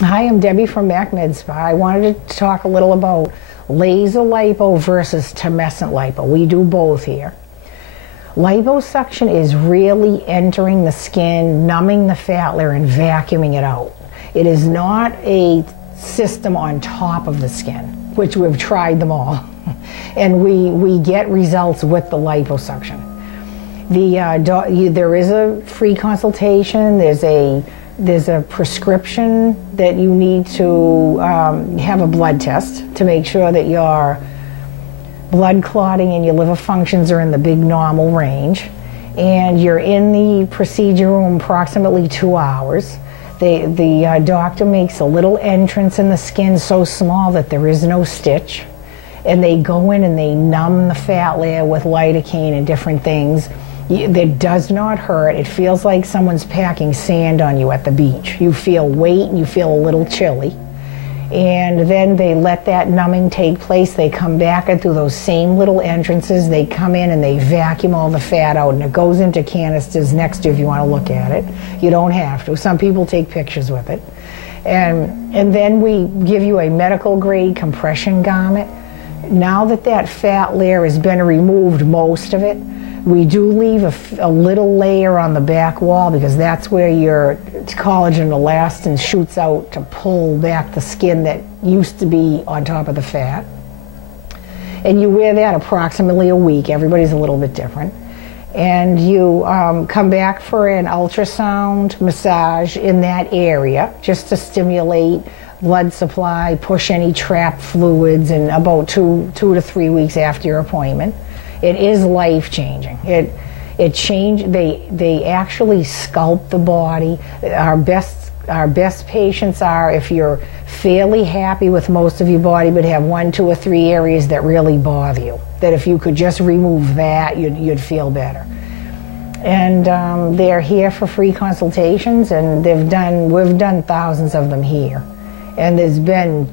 Hi, I'm Debbie from MacMed Spa. I wanted to talk a little about laser lipo versus tumescent lipo. We do both here. Liposuction is really entering the skin, numbing the fat layer, and vacuuming it out. It is not a system on top of the skin, which we've tried them all. And we get results with the liposuction. There is a free consultation. There's a prescription that you need to have a blood test to make sure that your blood clotting and your liver functions are in the big normal range. And you're in the procedure room approximately 2 hours. The doctor makes a little entrance in the skin so small that there is no stitch. And they go in and they numb the fat layer with lidocaine and different things. It does not hurt. It feels like someone's packing sand on you at the beach. You feel weight and you feel a little chilly. And then they let that numbing take place. They come back and through those same little entrances, they come in and they vacuum all the fat out, and it goes into canisters next to you if you want to look at it. You don't have to. Some people take pictures with it. And then we give you a medical grade compression garment. Now that that fat layer has been removed, most of it, we do leave a little layer on the back wall because that's where your collagen elastin shoots out to pull back the skin that used to be on top of the fat. And you wear that approximately a week. Everybody's a little bit different. And you come back for an ultrasound massage in that area just to stimulate blood supply, push any trapped fluids, and about two to 3 weeks after your appointment. It is life-changing. They actually sculpt the body. Our best patients are if you're fairly happy with most of your body but have 1, 2, or 3 areas that really bother you. That if you could just remove that, you'd feel better. And they're here for free consultations, and we've done thousands of them here. And there's been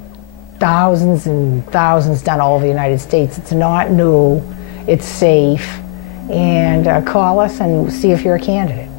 thousands and thousands done all over the United States. It's not new. It's safe, and call us and see if you're a candidate.